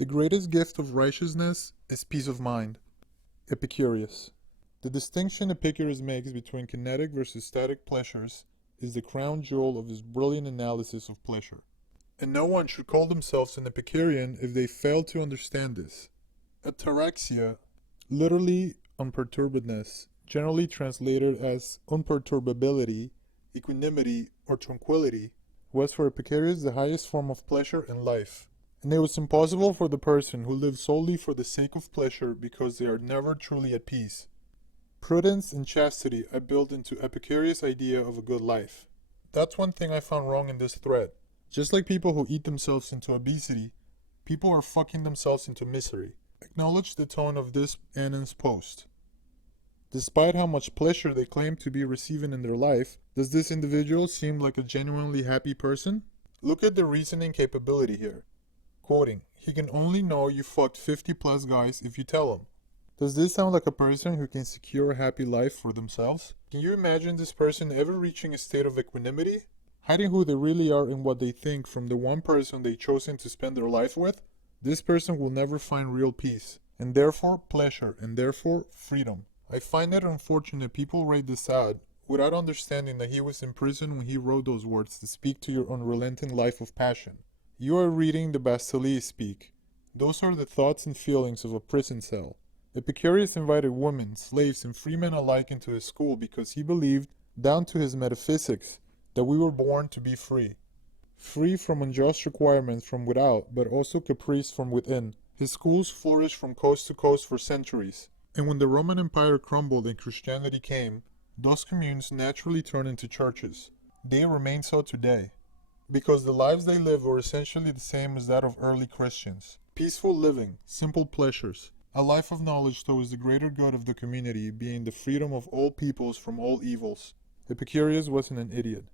The greatest gift of righteousness is peace of mind. Epicurus. The distinction Epicurus makes between kinetic versus static pleasures is the crown jewel of his brilliant analysis of pleasure. And no one should call themselves an Epicurean if they fail to understand this. Ataraxia, literally unperturbedness, generally translated as unperturbability, equanimity, or tranquility, was for Epicurus the highest form of pleasure in life. And it was impossible for the person who lives solely for the sake of pleasure because they are never truly at peace. Prudence and chastity I built into Epicurus' idea of a good life. That's one thing I found wrong in this thread. Just like people who eat themselves into obesity, people are fucking themselves into misery. Acknowledge the tone of this Anon's post. Despite how much pleasure they claim to be receiving in their life, does this individual seem like a genuinely happy person? Look at the reasoning capability here. Quoting, he can only know you fucked 50 plus guys if you tell him. Does this sound like a person who can secure a happy life for themselves? Can you imagine this person ever reaching a state of equanimity? Hiding who they really are and what they think from the one person they've chosen to spend their life with? This person will never find real peace, and therefore pleasure, and therefore freedom. I find it unfortunate people write this ad without understanding that he was in prison when he wrote those words to speak to your unrelenting life of passion. You are reading the Bastille speak. Those are the thoughts and feelings of a prison cell. Epicurus invited women, slaves, and freemen alike into his school because he believed, down to his metaphysics, that we were born to be free. Free from unjust requirements from without, but also caprice from within. His schools flourished from coast to coast for centuries. And when the Roman Empire crumbled and Christianity came, those communes naturally turned into churches. They remain so today, because the lives they lived were essentially the same as that of early Christians. Peaceful living, simple pleasures, a life of knowledge towards the greater good of the community being the freedom of all peoples from all evils. Epicurus wasn't an idiot.